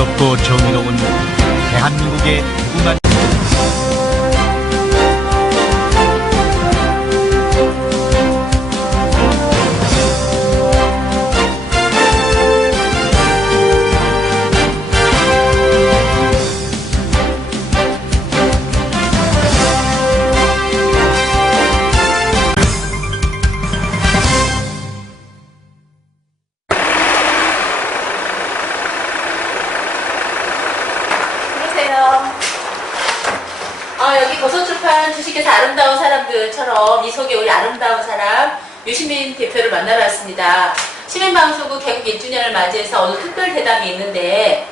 즐겁고 정의로운 대한민국의 무궁한 여기 도서출판 주식회사 아름다운 사람들처럼 이 속에 우리 아름다운 사람 유시민 대표를 만나러 왔습니다. 시민방송국 개국 1주년을 맞이해서 오늘 특별 대담이 있는데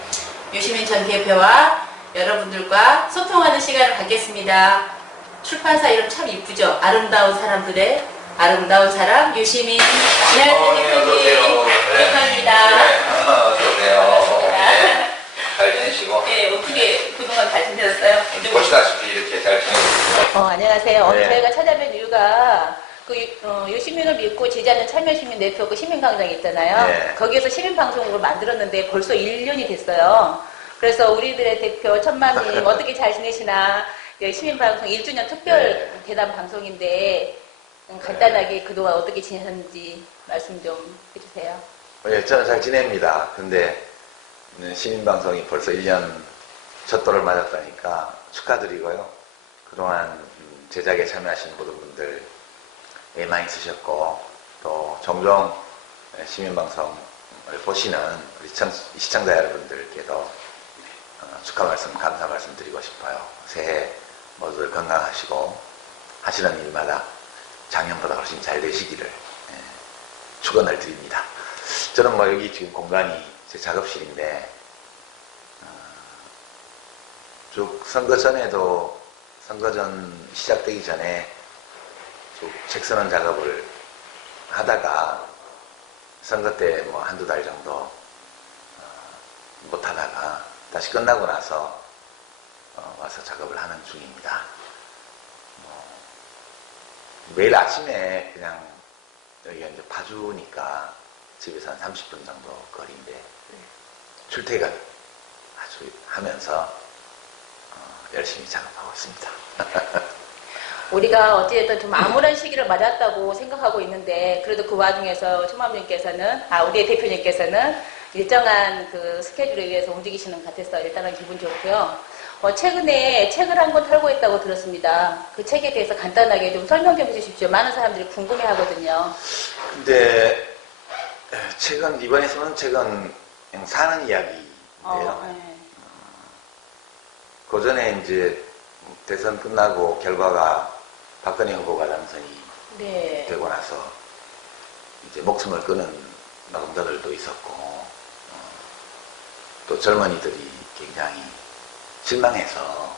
유시민 전 대표와 여러분들과 소통하는 시간을 갖겠습니다. 출판사 이름 참 이쁘죠? 아름다운 사람들의 아름다운 사람 유시민. 안녕하세요 대표님. 축하합니다. 어서오세요. 잘 지내시고? 네, 어떻게 그동안 잘 지내셨어요? 보시다시피 이렇게 잘 지내고. 안녕하세요. 오늘 네. 저희가 찾아뵌 이유가 유시민을 믿고 지지하는 참여시민 네트워크 시민광장 있잖아요. 네. 거기에서 시민방송국을 만들었는데 벌써 1년이 됐어요. 그래서 우리들의 대표 천만님 어떻게 잘 지내시나 시민방송 1주년 특별 대담 방송인데 간단하게 그동안 어떻게 지내셨는지 말씀 좀 해주세요. 저는 잘 지냅니다. 근데 시민방송이 벌써 1년 첫 돌을 맞았다니까 축하드리고요. 그동안 제작에 참여하신 모든 분들 많이 쓰셨고 또 종종 시민방송을 보시는 우리 시청자 여러분들께도 축하 말씀, 감사 말씀 드리고 싶어요. 새해 모두들 건강하시고 하시는 일마다 작년보다 훨씬 잘 되시기를 축원을 드립니다. 저는 여기 지금 공간이 제 작업실인데 쭉 선거 전에도 선거전 시작되기 전에 쭉 책 쓰는 작업을 하다가 선거 때 한두 달 정도 못 하다가 다시 끝나고 나서 와서 작업을 하는 중입니다. 매일 아침에 그냥 여기가 이제 파주니까 집에서 한 30분 정도 거리인데 출퇴근 아주 하면서 열심히 작업하고 있습니다. 우리가 어찌됐든 좀 암울한 시기를 맞았다고 생각하고 있는데 그래도 그 와중에서 초맘님께서는 우리의 대표님께서는 일정한 그 스케줄에 의해서 움직이시는 것 같아서 일단은 기분 좋고요. 최근에 책을 한 권 털고 있다고 들었습니다. 그 책에 대해서 간단하게 좀 설명 좀 해주십시오. 많은 사람들이 궁금해 하거든요. 근데 책은 이번에 쓰는 책은 그냥 사는 이야기인데요. 그 전에 이제 대선 끝나고 결과가 박근혜 후보가 당선이 되고 나서 이제 목숨을 끊은 노동자들도 있었고 또 젊은이들이 굉장히 실망해서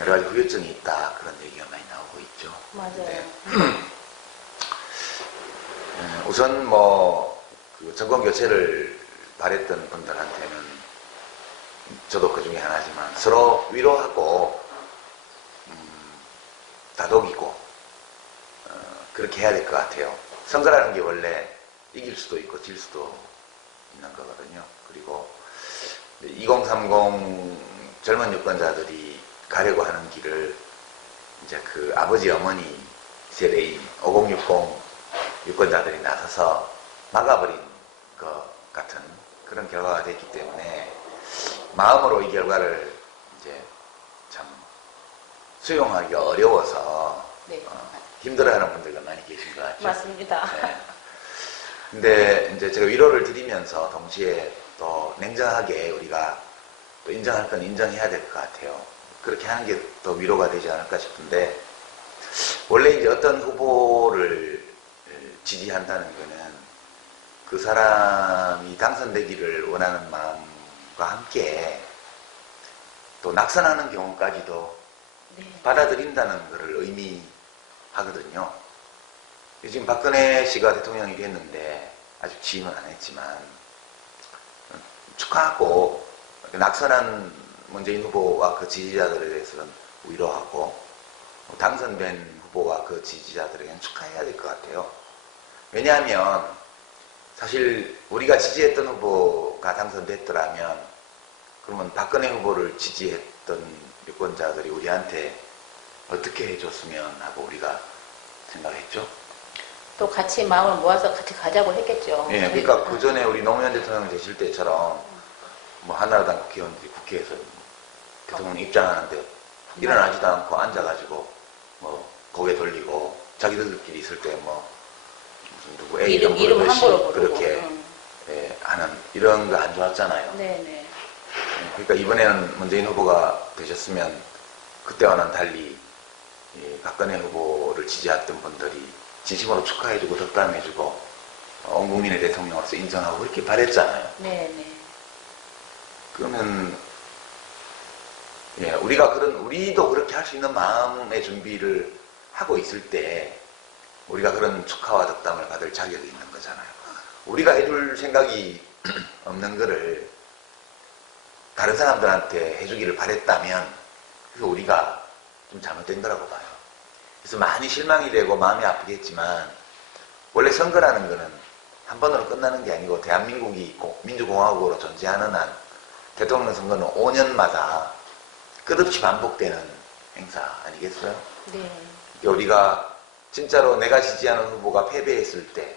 여러 가지 후유증이 있다 그런 얘기가 많이 나오고 있죠. 맞아요. 우선 그 정권 교체를 바랬던 분들한테는 저도 그 중에 하나지만 서로 위로하고 다독이고 그렇게 해야 될 것 같아요. 선거라는 게 원래 이길 수도 있고 질 수도 있는 거거든요. 그리고 2030 젊은 유권자들이 가려고 하는 길을 이제 그 아버지 어머니 세대인 5060 유권자들이 나서서 막아버린 것 같은 그런 결과가 됐기 때문에 마음으로 이 결과를 이제 참 수용하기 어려워서 힘들어하는 분들도 많이 계신 것 같죠. 맞습니다. 근데 이제 제가 위로를 드리면서 동시에 또 냉정하게 우리가 또 인정할 건 인정해야 될 것 같아요. 그렇게 하는 게 더 위로가 되지 않을까 싶은데 원래 이제 어떤 후보를 지지한다는 거는 그 사람이 당선되기를 원하는 마음과 함께 또 낙선하는 경우까지도 받아들인다는 것을 의미하거든요. 지금 박근혜 씨가 대통령이 됐는데 아직 취임은 안 했지만 축하하고 낙선한 문재인 후보와 그 지지자들에 대해서는 위로하고 당선된 후보와 그 지지자들에게는 축하해야 될 것 같아요. 왜냐하면 사실 우리가 지지했던 후보가 당선됐더라면 그러면 박근혜 후보를 지지했던 유권자들이 우리한테 어떻게 해줬으면 하고 우리가 생각했죠? 또 같이 마음을 모아서 같이 가자고 했겠죠. 예, 그러니까 그 전에 우리 노무현 대통령 되실 때처럼 뭐 한나라당 국회의원들이 국회에서 대통령 입장하는데 일어나지도 않고 앉아가지고 뭐 고개 돌리고 자기들끼리 있을 때 뭐 무슨 누구 A 이름 함부로 부르고 그렇게 예, 하는 이런 거 안 좋았잖아요. 네네. 그러니까 이번에는 문재인 후보가 되셨으면 그때와는 달리 이 박근혜 후보를 지지했던 분들이 진심으로 축하해주고 덕담해주고 온 국민의 대통령으로서 인정하고 그렇게 바랬잖아요. 네네. 그러면 예, 우리도 그렇게 할 수 있는 마음의 준비를 하고 있을 때 우리가 그런 축하와 덕담을 받을 자격이 있는 거잖아요. 우리가 해줄 생각이 없는 거를 다른 사람들한테 해주기를 바랬다면 그래서 우리가 좀 잘못된 거라고 봐요. 그래서 많이 실망이 되고 마음이 아프겠지만 원래 선거라는 거는 한 번으로 끝나는 게 아니고 대한민국이 민주공화국으로 존재하는 한 대통령 선거는 5년마다 끝없이 반복되는 행사 아니겠어요? 네. 우리가 진짜로 내가 지지하는 후보가 패배했을 때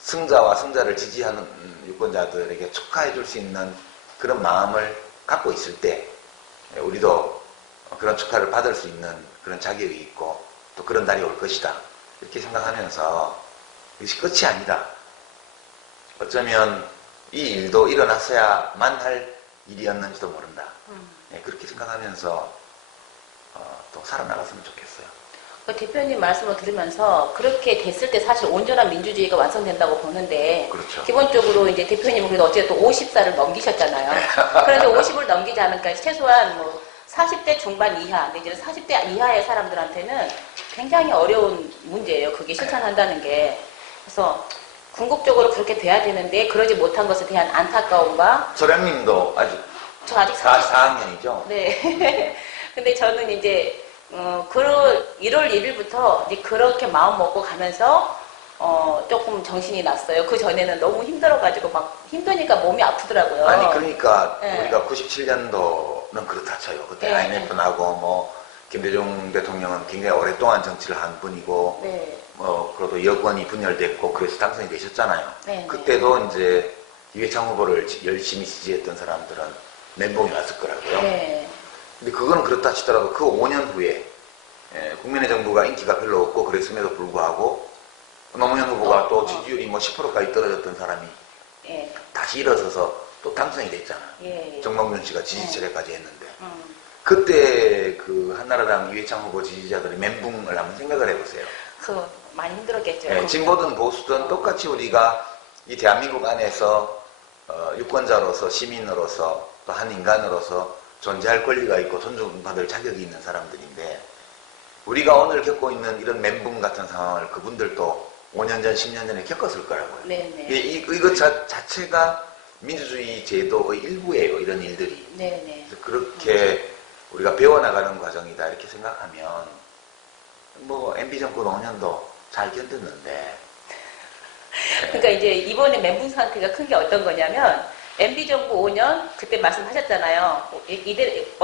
승자와 승자를 지지하는 유권자들에게 축하해 줄 수 있는 그런 마음을 갖고 있을 때 우리도 그런 축하를 받을 수 있는 그런 자격이 있고 또 그런 날이 올 것이다. 이렇게 생각하면서 이것이 끝이 아니다. 어쩌면 이 일도 일어났어야만 할 일이었는지도 모른다. 그렇게 생각하면서 또 살아나갔으면 좋겠어요. 그 대표님 말씀을 들으면서 그렇게 됐을 때 사실 온전한 민주주의가 완성된다고 보는데 그렇죠. 기본적으로 이제 대표님은 그래도 어쨌든 50살을 넘기셨잖아요. 그런데 50을 넘기지 않을까 최소한 뭐 40대 중반 이하, 내지는 40대 이하의 사람들한테는 굉장히 어려운 문제예요. 그게 실천한다는 게. 그래서 궁극적으로 그렇게 돼야 되는데 그러지 못한 것에 대한 안타까움과 소량님도 저 아직 4학년이죠? 네. 근데 저는 이제 그런 1월 1일부터 이제 그렇게 마음 먹고 가면서 조금 정신이 났어요. 그 전에는 너무 힘들어가지고 막 힘드니까 몸이 아프더라고요. 아니 그러니까 네. 우리가 97년도는 그렇다 쳐요. 그때 네. IMF 나고 뭐 김대중 대통령은 굉장히 오랫동안 정치를 한 분이고 네. 뭐 그래도 여권이 분열됐고 그래서 당선이 되셨잖아요. 네. 그때도 이제 이회창 후보를 열심히 지지했던 사람들은 멘붕이 왔을 거라고요. 네. 근데 그거는 그렇다 치더라도 그 5년 후에 국민의 정부가 인기가 별로 없고 그랬음에도 불구하고 노무현 후보가 또 지지율이 뭐 10%까지 떨어졌던 사람이 예. 다시 일어서서 또 당선이 됐잖아요. 예. 정몽준 씨가 지지철회까지 했는데 음. 그때 그 한나라당 이회창 후보 지지자들의 멘붕을 한번 생각을 해보세요. 그 많이 힘들었겠죠. 진보든 보수든 똑같이 우리가 이 대한민국 안에서 유권자로서 시민으로서 또 한 인간으로서 존재할 권리가 있고 존중받을 자격이 있는 사람들인데 우리가 오늘 겪고 있는 이런 멘붕 같은 상황을 그분들도 5년 전, 10년 전에 겪었을 거라고요. 네네. 이것 자체가 민주주의 제도의 일부예요. 이런 일들이. 네네. 그래서 그렇게 우리가 배워나가는 과정이다 이렇게 생각하면 뭐 MB 정권 5년도 잘 견뎠는데 그러니까 이제 이번에 멘붕 상태가 큰 게 어떤 거냐면 MB 정부 5년 그때 말씀하셨잖아요. 이들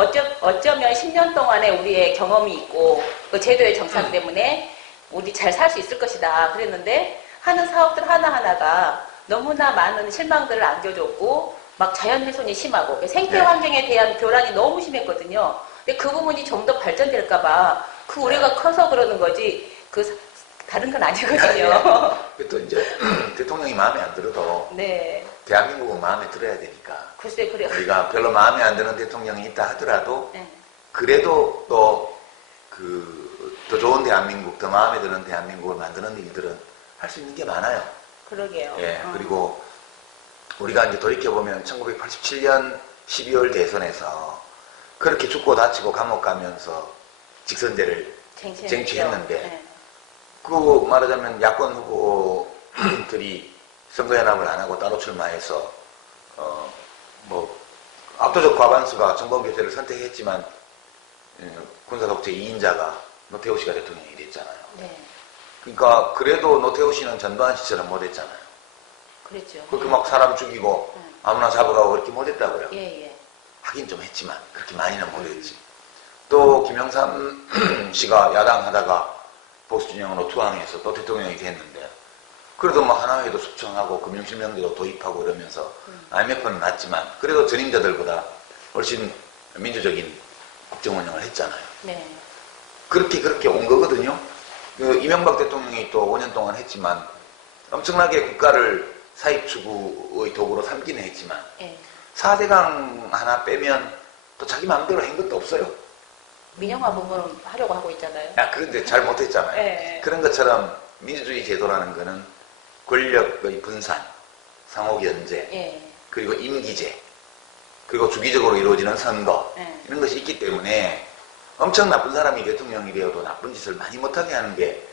어쩌면 10년 동안의 우리의 경험이 있고 그 제도의 정착 때문에 우리 잘 살 수 있을 것이다 그랬는데 하는 사업들 하나하나가 너무나 많은 실망들을 안겨줬고 막 자연 훼손이 심하고 생태 환경에 대한 교란이 너무 심했거든요. 근데 그 부분이 좀 더 발전될까봐 그 우려가 커서 그러는 거지 다른 건 아니거든요. 또 이제 대통령이 마음에 안 들어도 네. 대한민국은 마음에 들어야 되니까 글쎄 그래요. 우리가 별로 마음에 안 드는 대통령이 있다 하더라도 네. 그래도 또 더 좋은 대한민국, 더 마음에 드는 대한민국을 만드는 일들은 할 수 있는 게 많아요. 그러게요. 예, 그리고 우리가 이제 돌이켜보면 1987년 12월 대선에서 그렇게 죽고 다치고 감옥 가면서 직선제를 쟁취했는데 네. 그 말하자면 야권 후보들이 선거연합을 안 하고 따로 출마해서 뭐 압도적 과반수가 정권교체를 선택했지만 군사독재 2인자가 노태우 씨가 대통령이 됐잖아요. 네. 그러니까 그래도 노태우 씨는 전두환 씨처럼 못했잖아요. 그랬죠. 그렇게 막 사람 죽이고 아무나 잡아가고 그렇게 못했다고요. 예, 예. 하긴 좀 했지만 그렇게 많이는 못했지. 또 김영삼 씨가 야당 하다가 보수 진영으로 투항해서 또 대통령이 됐는데 그래도 뭐 하나회도 숙청하고 금융실명제도 도입하고 이러면서 IMF는 낮지만 그래도 전임자들보다 훨씬 민주적인 국정 운영을 했잖아요. 네. 그렇게 온 거거든요. 그 이명박 대통령이 또 5년 동안 했지만 엄청나게 국가를 사익 추구의 도구로 삼기는 했지만 네. 4대강 하나 빼면 또 자기 마음대로 한 것도 없어요. 민영화 부분은 하려고 하고 있잖아요. 그런데 잘 못했잖아요. 네. 그런 것처럼 민주주의 제도라는 거는 권력의 분산, 상호 견제, 예. 그리고 임기제, 그리고 주기적으로 이루어지는 선거 네. 이런 것이 있기 때문에 엄청 나쁜 사람이 대통령이 되어도 나쁜 짓을 많이 못하게 하는 게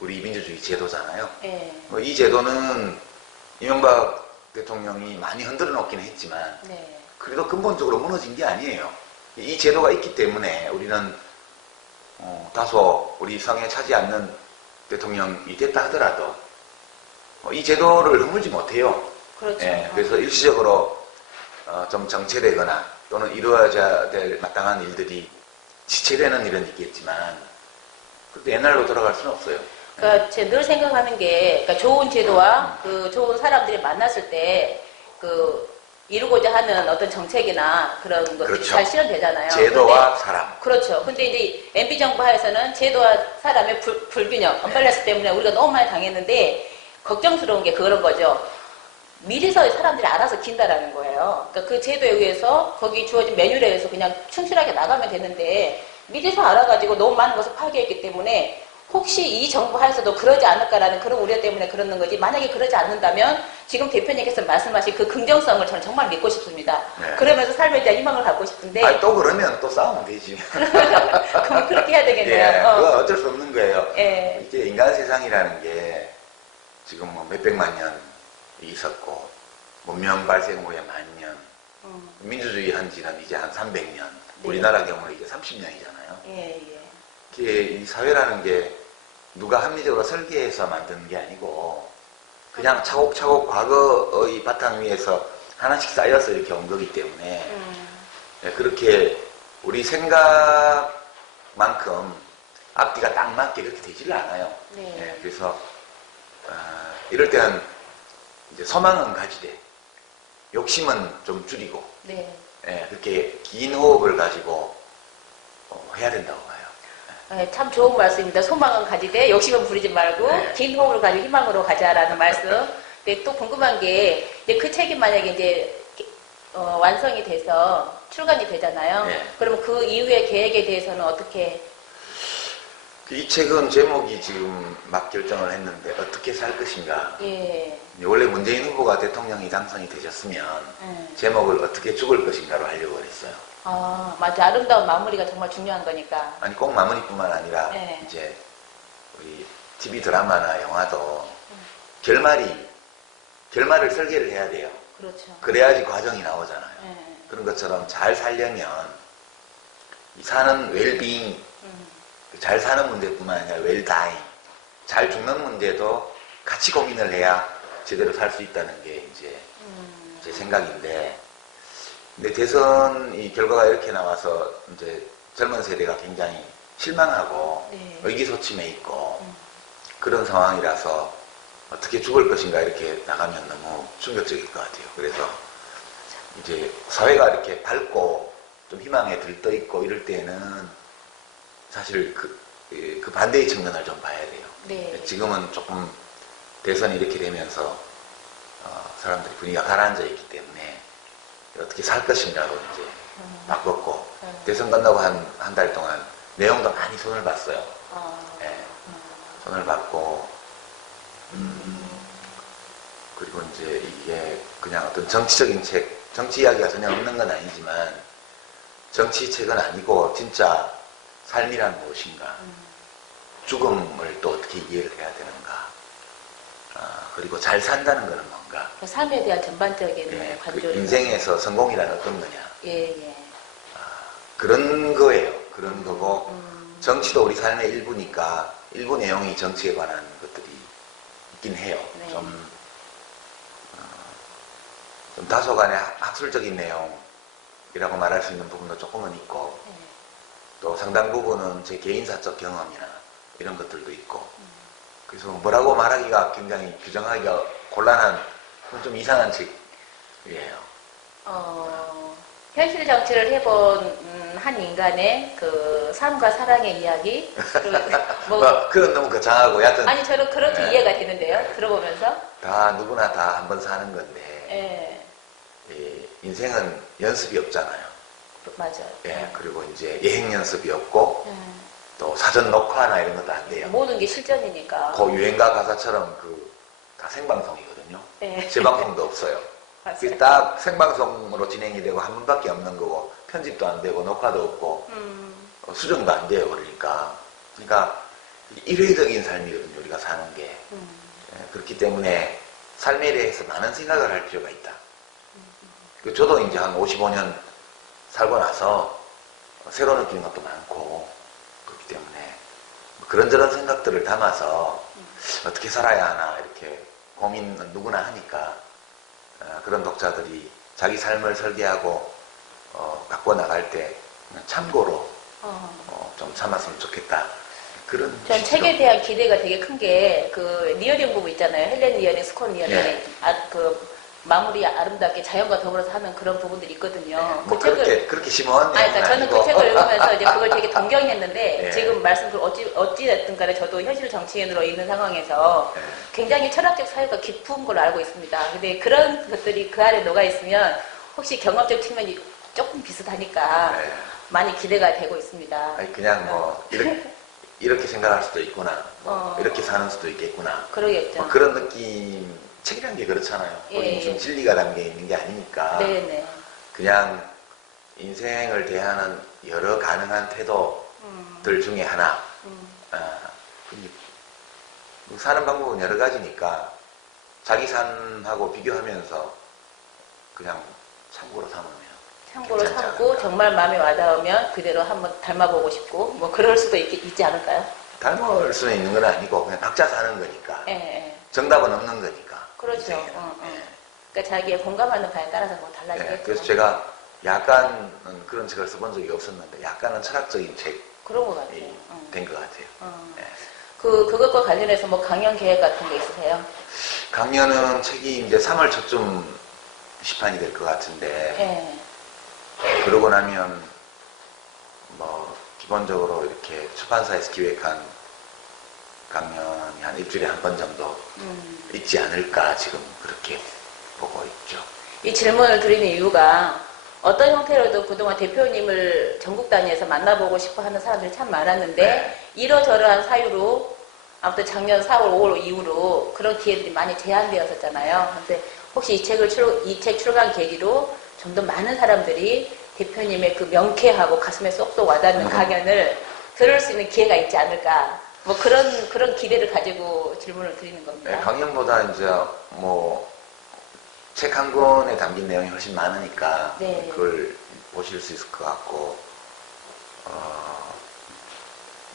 우리 민주주의 제도잖아요. 예. 이 제도는 이명박 대통령이 많이 흔들어 놓기는 했지만 네. 그래도 근본적으로 무너진 게 아니에요. 이 제도가 있기 때문에 우리는 다소 우리 성에 차지 않는 대통령이 됐다 하더라도 이 제도를 허물지 못해요. 그렇죠. 그래서 일시적으로 좀 정체되거나 또는 이루어져야 될 마땅한 일들이 지체되는 일은 있겠지만 그때 옛날로 돌아갈 수는 없어요. 그러니까 제가 늘 생각하는 게 그러니까 좋은 제도와 그 좋은 사람들이 만났을 때 그 이루고자 하는 어떤 정책이나 그런 것들이 그렇죠. 잘 실현되잖아요. 제도와 사람. 그렇죠. 근데 이제 MB 정부 하에서는 제도와 사람의 불균형, 언밸런스 때문에 우리가 너무 많이 당했는데 걱정스러운 게 그런 거죠. 미리서 사람들이 알아서 긴다라는 거예요. 그러니까 그 제도에 의해서 거기 주어진 매뉴얼에 의해서 그냥 충실하게 나가면 되는데 미리서 알아가지고 너무 많은 것을 파괴했기 때문에 혹시 이 정부 하에서도 그러지 않을까라는 그런 우려 때문에 그러는 거지. 만약에 그러지 않는다면 지금 대표님께서 말씀하신 그 긍정성을 저는 정말 믿고 싶습니다. 네. 그러면서 삶에 대한 희망을 갖고 싶은데 또 그러면 또 싸우면 되지. 그럼 그렇게 해야 되겠네요. 예, 그건 어쩔 수 없는 거예요. 예. 이게 인간 세상이라는 게 지금 뭐 몇백만 년이 있었고 문명 발생 후에 10,000년 민주주의 한 지는 이제 한 300년 네. 우리나라 경우는 이제 30년이잖아요. 예, 예. 이 사회라는 게 누가 합리적으로 설계해서 만드는 게 아니고 그냥 차곡차곡 과거의 바탕 위에서 하나씩 쌓여서 이렇게 온 거기 때문에 그렇게 우리 생각만큼 앞뒤가 딱 맞게 그렇게 되지를 않아요. 네. 그래서 이럴 때는 이제 소망은 가지되 욕심은 좀 줄이고 네. 그렇게 긴 호흡을 가지고 해야 된다고 봐요. 참 좋은 말씀입니다. 소망은 가지되 욕심은 부리지 말고 네. 긴 호흡을 가지고 희망으로 가자라는 말씀. 근데 또 궁금한 게 이제 그 책이 만약에 이제 완성이 돼서 출간이 되잖아요. 네. 그러면 그 이후의 계획에 대해서는 어떻게? 이 책은 제목이 지금 막 결정을 했는데 어떻게 살 것인가. 예. 원래 문재인 후보가 대통령이 당선이 되셨으면 제목을 어떻게 죽을 것인가로 하려고 그랬어요. 아, 맞아. 아름다운 마무리가 정말 중요한 거니까. 아니 꼭 마무리뿐만 아니라 네. 이제 우리 TV 드라마나 영화도 결말을 설계를 해야 돼요. 그렇죠. 그래야지 과정이 나오잖아요. 예. 그런 것처럼 잘 살려면 이 사는 웰빙, 잘 사는 문제뿐만 아니라 웰다잉, 잘 죽는 문제도 같이 고민을 해야 제대로 살 수 있다는 게 이제 제 생각인데, 근데 대선 이 결과가 이렇게 나와서 이제 젊은 세대가 굉장히 실망하고 네. 의기소침해 있고 그런 상황이라서 어떻게 죽을 것인가 이렇게 나가면 너무 충격적일 것 같아요. 그래서 이제 사회가 이렇게 밝고 좀 희망에 들떠 있고 이럴 때는 사실 그 반대의 측면을 좀 봐야 돼요. 네. 지금은 조금 대선이 이렇게 되면서 사람들이 분위기가 가라앉아 있기 때문에 어떻게 살 것인가로 이제 바꿨고 대선 끝나고 한 달 동안 내용도 많이 손을 봤어요. 예, 손을 봤고 그리고 이제 이게 그냥 어떤 정치적인 책, 정치 이야기가 전혀 없는 건 아니지만 정치 책은 아니고 진짜 삶이란 무엇인가, 죽음을 또 어떻게 이해를 해야 되는가, 그리고 잘 산다는 것은 뭔가, 그 삶에 대한 전반적인 그 관조를. 인생에서 성공이란 어떤 거냐, 예, 예. 그런 거예요. 그런 거고 정치도 우리 삶의 일부니까 일부 내용이 정치에 관한 것들이 있긴 해요. 네. 좀 다소간의 학술적인 내용, 이라고 말할 수 있는 부분도 조금은 있고 네. 또 상당 부분은 제 개인사적 경험이나 이런 것들도 있고 그래서 뭐라고 말하기가 굉장히 규정하기가 곤란한 좀 이상한 책이에요. 현실 정치를 해본 한 인간의 그 삶과 사랑의 이야기. 그건 너무 거창하고 여하튼 아니 저는 그렇게 네. 이해가 되는데요. 들어보면서. 다 누구나 다 한 번 사는 건데 예. 이 인생은 연습이 없잖아요. 맞아요. 예, 그리고 이제 예행 연습이 없고 예. 또 사전 녹화나 이런 것도 안 돼요. 모든 게 실전이니까. 그 유행가 가사처럼 다 생방송이거든요. 예. 재방송도 없어요. 맞아요. 그게 딱 생방송으로 진행이 되고 한 번밖에 없는 거고 편집도 안 되고 녹화도 없고 수정도 안 돼요. 그러니까 일회적인 삶이거든요. 우리가 사는 게. 예, 그렇기 때문에 삶에 대해서 많은 생각을 할 필요가 있다. 저도 이제 한 55년 살고 나서 새로 느끼는 것도 많고 그렇기 때문에 그런저런 생각들을 담아서 어떻게 살아야 하나 이렇게 고민은 누구나 하니까 그런 독자들이 자기 삶을 설계하고 바꿔나갈 때 참고로 좀 참았으면 좋겠다. 그런 전 취지로. 책에 대한 기대가 되게 큰 게 그 니어링 부부 있잖아요. 헬렌 니어링, 스콧 니어링. 예. 그 마무리 아름답게 자연과 더불어서 하는 그런 부분들이 있거든요. 뭐 그렇게 심오한 그러니까 저는 그 책을 읽으면서 이제 그걸 되게 동경했는데 예. 지금 말씀 어찌됐든 간에 저도 현실 정치인으로 있는 상황에서 예. 굉장히 철학적 사유가 깊은 걸로 알고 있습니다. 근데 그런 것들이 그 안에 녹아 있으면 혹시 경험적 측면이 조금 비슷하니까 예. 많이 기대가 되고 있습니다. 아니, 그냥 뭐 이렇게 생각할 수도 있구나. 이렇게 사는 수도 있겠구나. 그러겠죠. 뭐 그런 느낌. 책이라는 게 그렇잖아요. 거기 예, 무슨 예. 진리가 담겨 있는 게 아니니까. 네네. 그냥 인생을 대하는 여러 가능한 태도들 중에 하나. 사는 방법은 여러 가지니까 자기 삶하고 비교하면서 그냥 참고로 삼으면 참고로 괜찮지 삼고 않을까. 정말 마음에 와닿으면 그대로 한번 닮아보고 싶고 뭐 그럴 수도 있지 않을까요? 닮을 수는 있는 건 아니고 그냥 각자 사는 거니까. 예, 예. 정답은 없는 거니까. 그렇죠. 인생에는. 예. 그러니까 자기의 공감하는 바에 따라서 뭐 달라지겠죠. 예, 그래서 제가 약간은 그런 책을 써본 적이 없었는데 약간은 철학적인 그런 것 같아요. 책이 된 것 같아요. 예. 그것과 관련해서 뭐 강연 계획 같은 게 있으세요? 강연은 책이 이제 3월 초쯤 시판이 될 것 같은데 예. 그러고 나면 뭐 기본적으로 이렇게 출판사에서 기획한 강연이 한 일주일에 한 번 정도 있지 않을까 지금 그렇게 보고 있죠. 이 질문을 드리는 이유가 어떤 형태로도 그동안 대표님을 전국 단위에서 만나보고 싶어 하는 사람들이 참 많았는데 네. 이러저러한 사유로 아무튼 작년 4월, 5월 이후로 그런 기회들이 많이 제한되었었잖아요. 근데 혹시 이 책 출간 계기로 좀 더 많은 사람들이 대표님의 그 명쾌하고 가슴에 쏙쏙 와닿는 강연을 들을 수 있는 기회가 있지 않을까. 뭐 그런 기대를 가지고 질문을 드리는 겁니다. 네, 강연보다 이제 뭐 책 한 권에 담긴 내용이 훨씬 많으니까 네. 그걸 보실 수 있을 것 같고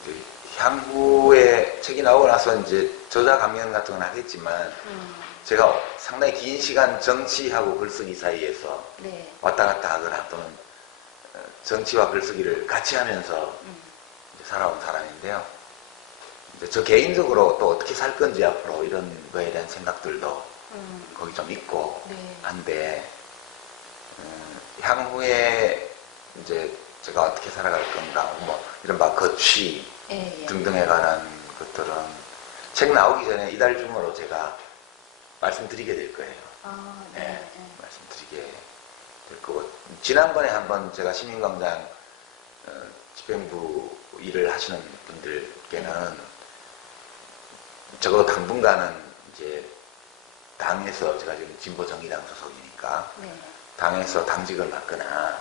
이제 향후에 책이 나오고 나서 이제 저자 강연 같은 건 하겠지만 제가 상당히 긴 시간 정치하고 글쓰기 사이에서 네. 왔다 갔다 하거나 또는 정치와 글쓰기를 같이 하면서 이제 살아온 사람인데요. 이제 저 개인적으로 또 어떻게 살 건지 앞으로 이런 거에 대한 생각들도 거기 좀 있고 네. 한데 향후에 이제 제가 어떻게 살아갈 건가 뭐 이런 거취 예, 예. 등등에 관한 것들은 책 나오기 전에 이달 중으로 제가 말씀드리게 될 거예요. 아, 네, 네. 말씀드리게 될 거고 지난번에 한번 제가 시민광장 집행부 일을 하시는 분들께는 적어도 당분간은 이제 당에서 제가 지금 진보정의당 소속이니까 네. 당에서 당직을 맡거나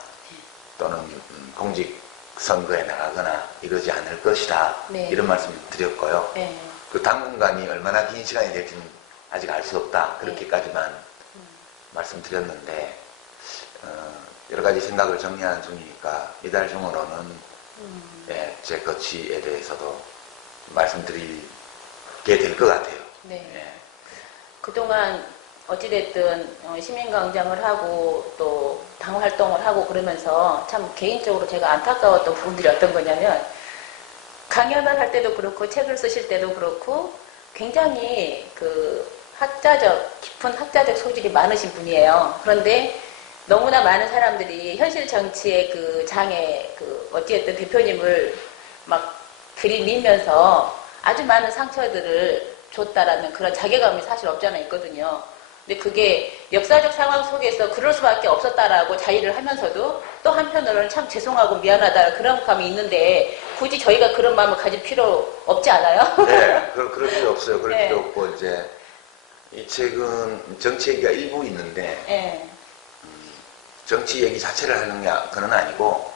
또는 공직선거에 나가거나 이러지 않을 것이다. 네. 이런 말씀을 드렸고요. 네. 그 당분간이 얼마나 긴 시간이 될지는 아직 알 수 없다. 그렇게까지만 말씀드렸는데 여러 가지 생각을 정리하는 중이니까 이달 중으로는 예, 제 거취에 대해서도 말씀드리게 될 것 같아요. 네. 예. 그동안 어찌됐든 시민광장을 하고 또 당 활동을 하고 그러면서 참 개인적으로 제가 안타까웠던 부분들이 어떤 거냐면 강연을 할 때도 그렇고 책을 쓰실 때도 그렇고 굉장히 그 깊은 학자적 소질이 많으신 분이에요. 그런데 너무나 많은 사람들이 현실 정치의 그 장에 어찌됐든 대표님을 막 들이밀면서 아주 많은 상처들을 줬다라는 그런 자괴감이 사실 없지 않아 있거든요. 근데 그게 역사적 상황 속에서 그럴 수밖에 없었다라고 자의를 하면서도 또 한편으로는 참 죄송하고 미안하다 그런 감이 있는데 굳이 저희가 그런 마음을 가질 필요 없지 않아요? 네, 그럴 필요 없어요. 그럴 네. 필요 없고 이제 이 책은 정치 얘기가 일부 있는데 네. 정치 얘기 자체를 하는 게 그건 아니고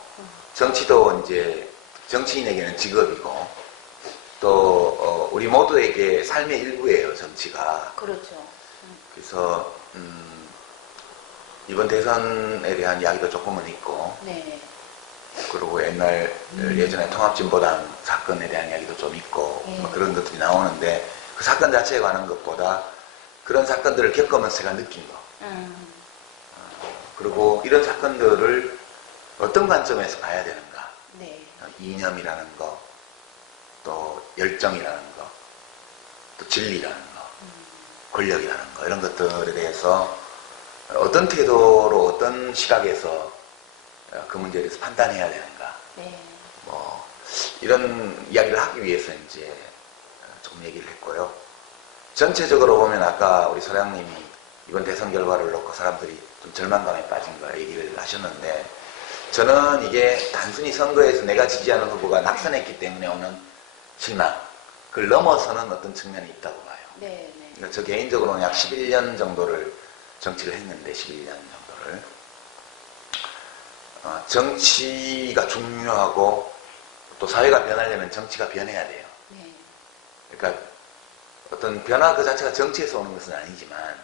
정치도 이제 정치인에게는 직업이고 또 우리 모두에게 삶의 일부예요. 정치가. 그렇죠. 그래서 이번 대선에 대한 이야기도 조금은 있고 네. 그리고 옛날 예전에 통합진보당 사건에 대한 이야기도 좀 있고 뭐 그런 것들이 나오는데 그 사건 자체에 관한 것보다 그런 사건들을 겪으면서 제가 느낀 거 그리고 이런 사건들을 어떤 관점에서 봐야 되는가 네. 이념이라는 거 또 열정이라는 거 또 진리라는 거 권력이라는 거 이런 것들에 대해서 어떤 태도로 어떤 시각에서 그 문제에 대해서 판단해야 되는가 네. 뭐 이런 이야기를 하기 위해서 이제 조금 얘기를 했고요. 전체적으로 보면 아까 우리 소장님이 이번 대선 결과를 놓고 사람들이 좀 절망감에 빠진 거 얘기를 하셨는데 저는 이게 단순히 선거에서 내가 지지하는 후보가 낙선했기 때문에 오는 실망 그걸 넘어서는 어떤 측면이 있다고 봐요. 네. 네. 그러니까 저 개인적으로는 약 11년 정도를 정치를 했는데 11년 정도를 정치가 중요하고 또 사회가 변하려면 정치가 변해야 돼요. 네. 그러니까 어떤 변화 그 자체가 정치에서 오는 것은 아니지만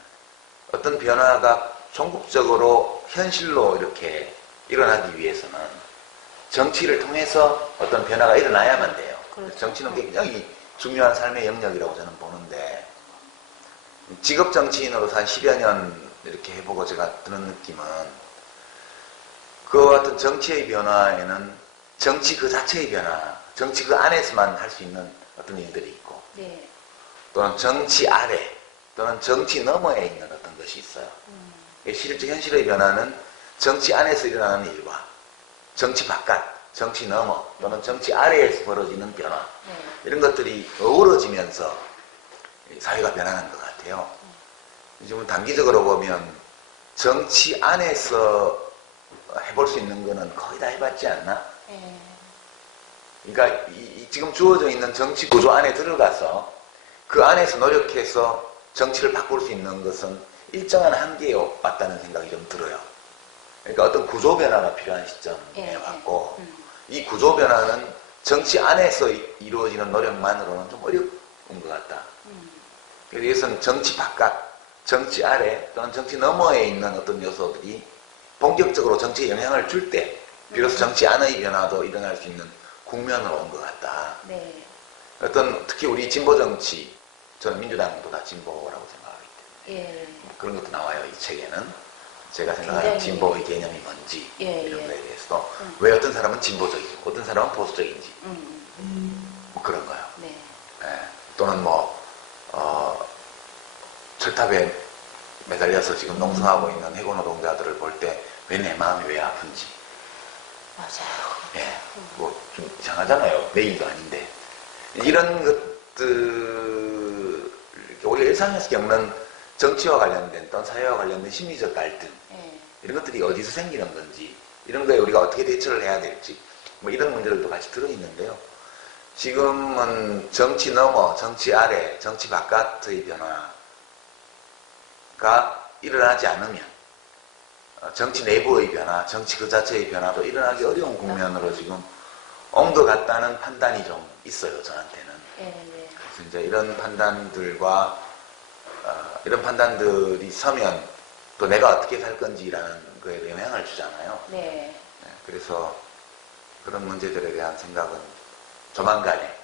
어떤 변화가 종국적으로 현실로 이렇게 일어나기 위해서는 정치를 통해서 어떤 변화가 일어나야만 돼요. 그렇죠. 정치는 굉장히 중요한 삶의 영역이라고 저는 보는데 직업 정치인으로서 한 10여 년 이렇게 해보고 제가 드는 느낌은 그와 같은 정치의 변화에는 정치 그 자체의 변화, 정치 그 안에서만 할 수 있는 어떤 일들이 있고 네. 또는 정치 아래 또는 정치 너머에 있는 어떤 것이 있어요. 실제 현실의 변화는 정치 안에서 일어나는 일과 정치 바깥, 정치 너머 또는 정치 아래에서 벌어지는 변화 네. 이런 것들이 어우러지면서 사회가 변하는 것 같아요. 지금 단기적으로 보면 정치 안에서 해볼 수 있는 거는 거의 다 해봤지 않나? 네. 그러니까 지금 주어져 있는 정치 구조 안에 들어가서 그 안에서 노력해서 정치를 바꿀 수 있는 것은 일정한 한계에 왔다는 생각이 좀 들어요. 그러니까 어떤 구조 변화가 필요한 시점에 왔고 이 구조 변화는 정치 안에서 이루어지는 노력만으로는 좀 어려운 것 같다. 그래서 정치 바깥, 정치 아래 또는 정치 너머에 있는 어떤 요소들이 본격적으로 정치에 영향을 줄 때 비로소 정치 안의 변화도 일어날 수 있는 국면으로 온 것 같다. 네. 어떤 특히 우리 진보 정치, 저는 민주당도 다 진보라고 생각하기 때문에 예. 그런 것도 나와요. 이 책에는 제가 생각하는 굉장히 진보의 개념이 뭔지 예, 이런 예. 거에 대해서도 왜 어떤 사람은 진보적이고 어떤 사람은 보수적인지 뭐 그런 거요. 네. 예. 또는 뭐 철탑에 매달려서 지금 농성하고 있는 해고 노동자들을 볼 때 왜 내 마음이 왜 아픈지 맞아요. 예, 뭐 좀 이상하잖아요. 내일도 아닌데 이런 것들 우리가 일상에서 겪는 정치와 관련된 또는 사회와 관련된 심리적 갈등 예. 이런 것들이 어디서 생기는 건지 이런 거에 우리가 어떻게 대처를 해야 될지 뭐 이런 문제들도 같이 들어있는데요. 지금은 정치 너머, 정치 아래, 정치 바깥의 변화가 일어나지 않으면 정치 내부의 변화, 정치 그 자체의 변화도 일어나기 어려운 국면으로 지금 온 것 같다는 판단이 좀 있어요, 저한테는. 예. 예. 그래서 이제 이런 판단들과 이런 판단들이 서면 또 내가 어떻게 살 건지라는 거에 영향을 주잖아요. 네. 네, 그래서 그런 문제들에 대한 생각은 조만간에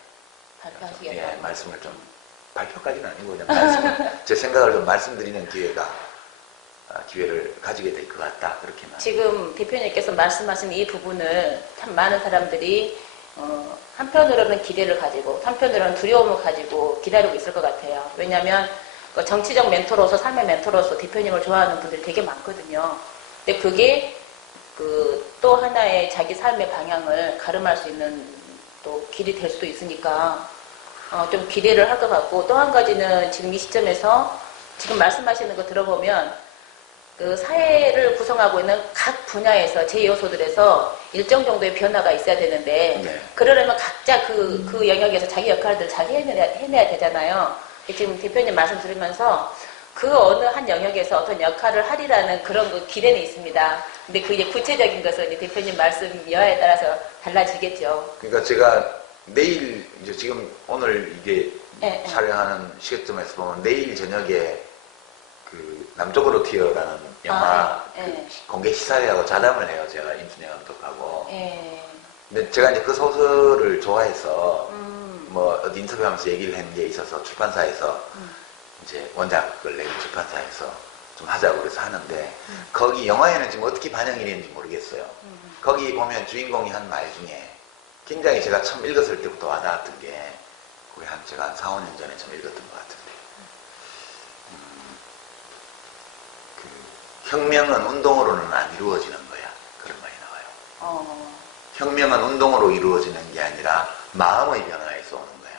발표하시겠다. 예, 말씀을 좀 발표까지는 아니고 그냥 제 생각을 좀 말씀드리는 기회를 가지게 될 것 같다. 그렇게만. 지금 대표님께서 말씀하신 이 부분을 참 많은 사람들이 한편으로는 기대를 가지고 한편으로는 두려움을 가지고 기다리고 있을 것 같아요. 왜냐하면 정치적 멘토로서 삶의 멘토로서 대표님을 좋아하는 분들이 되게 많거든요. 근데 그게 또 하나의 자기 삶의 방향을 가름할 수 있는 또 길이 될 수도 있으니까 좀 기대를 할 것 같고, 또 한 가지는 지금 이 시점에서 지금 말씀하시는 거 들어보면 그 사회를 구성하고 있는 각 분야에서 제2요소들에서 일정 정도의 변화가 있어야 되는데 네. 그러려면 각자 그 영역에서 자기 역할들을 잘 해내야 되잖아요. 지금 대표님 말씀 들으면서 그 어느 한 영역에서 어떤 역할을 하리라는 그런 기대는 있습니다. 근데 그 이제 구체적인 것은 이제 대표님 말씀 여하에 따라서 달라지겠죠. 그러니까 제가 내일 이제 지금 오늘 이게 네, 촬영하는 시점에서 보면 내일 저녁에 그 남쪽으로 튀어라는 영화 네. 공개 시사회하고 자담을 해요. 제가 임순애 감독하고. 예. 근데 제가 이제 그 소설을 좋아해서 뭐 어디 인터뷰하면서 얘기를 한 게 있어서 출판사에서 이제 원작을 내린 출판사에서 좀 하자고 그래서 하는데 거기 영화에는 지금 어떻게 반영이 되는지 모르겠어요. 거기 보면 주인공이 한 말 중에 굉장히 제가 처음 읽었을 때부터 와닿았던 게 거의 제가 한 4, 5년 전에 좀 읽었던 것 같은데 혁명은 운동으로는 안 이루어지는 거야. 그런 말이 나와요. 혁명은 운동으로 이루어지는 게 아니라 마음의 변화에서 오는 거야.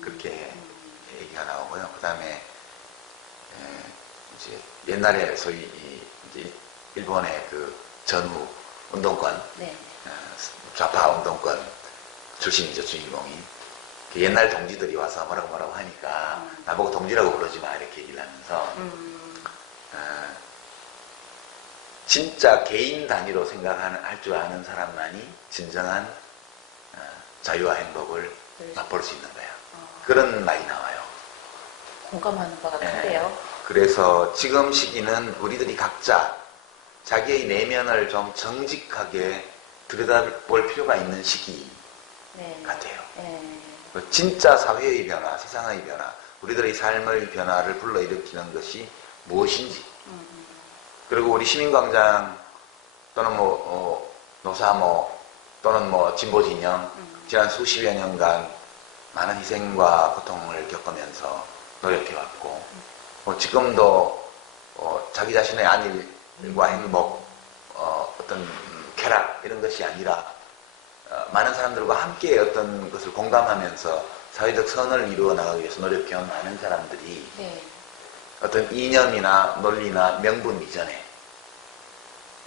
그렇게 얘기가 나오고요. 그 다음에 이제 옛날에 소위 이제 일본의 그 전후 운동권, 네. 좌파 운동권 출신이죠, 주인공이. 그 옛날 동지들이 와서 뭐라고 하니까 나보고 동지라고 부르지 마 이렇게 얘기를 하면서 진짜 개인 단위로 할 줄 아는 사람만이 진정한 자유와 행복을 맛볼 수 있는 거야. 그런 말이 나와요. 공감하는 것 같은데요. 그래서 지금 시기는 우리들이 각자 자기의 내면을 좀 정직하게 들여다볼 필요가 있는 시기 네. 같아요. 네. 진짜 사회의 변화, 세상의 변화, 우리들의 삶의 변화를 불러일으키는 것이 무엇인지, 그리고 우리 시민광장 또는 노사모 또는 진보진영 지난 수십여 년간 많은 희생과 고통을 겪으면서 노력해왔고 지금도 자기 자신의 안일과 행복, 어떤 쾌락 이런 것이 아니라 많은 사람들과 함께 어떤 것을 공감하면서 사회적 선을 이루어 나가기 위해서 노력해온 많은 사람들이 네. 어떤 이념이나 논리나 명분 이전에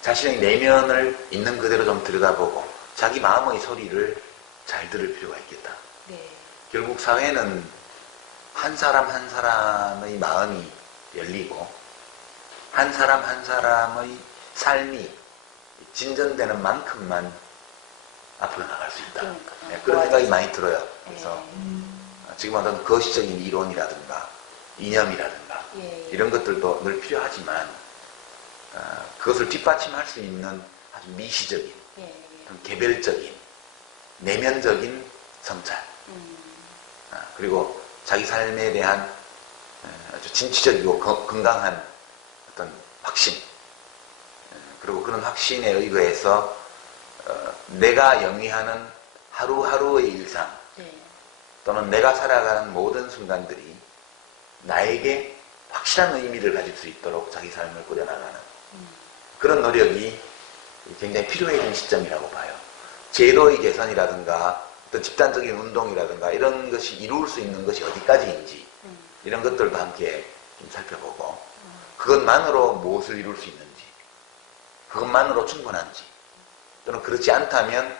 자신의 내면을 있는 그대로 좀 들여다보고 자기 마음의 소리를 잘 들을 필요가 있겠다. 네. 결국 사회는 한 사람 한 사람의 마음이 열리고 한 사람 한 사람의 삶이 진전되는 만큼만 앞으로 나갈 수 있다. 네, 그런 생각이 많이 들어요. 그래서 지금 어떤 거시적인 이론이라든가 이념이라든가 이런 것들도 늘 필요하지만 그것을 뒷받침할 수 있는 아주 미시적인 개별적인 내면적인 성찰 그리고 자기 삶에 대한 아주 진취적이고 건강한 어떤 확신 그리고 그런 확신에 의거해서 내가 영위하는 하루하루의 일상 또는 내가 살아가는 모든 순간들이 나에게 확실한 의미를 가질 수 있도록 자기 삶을 꾸려나가는 그런 노력이 굉장히 필요해진 시점이라고 봐요. 제도의 개선이라든가 어떤 집단적인 운동이라든가 이런 것이 이룰 수 있는 것이 어디까지인지 이런 것들도 함께 좀 살펴보고 그것만으로 무엇을 이룰 수 있는지 그것만으로 충분한지 또는 그렇지 않다면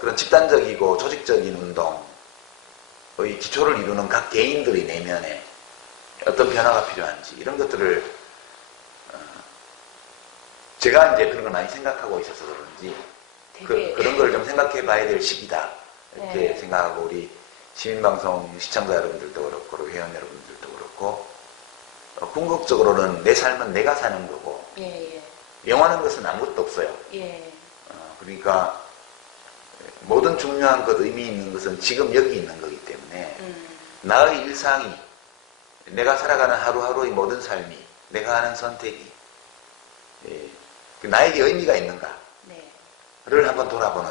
그런 집단적이고 조직적인 운동의 기초를 이루는 각 개인들의 내면에 어떤 변화가 필요한지 이런 것들을 제가 이제 그런 걸 많이 생각하고 있어서 그런지 그런 걸 좀 생각해 봐야 될 시기다 이렇게 생각하고 우리 시민방송 시청자 여러분들도 그렇고 회원 여러분들도 그렇고 궁극적으로는 내 삶은 내가 사는 거고 영원한 것은 아무것도 없어요. 그러니까 모든 중요한 것, 의미 있는 것은 지금 여기 있는 거기 때문에 나의 일상이, 내가 살아가는 하루하루의 모든 삶이, 내가 하는 선택이 예, 나에게 의미가 있는가를 네. 한번 돌아보는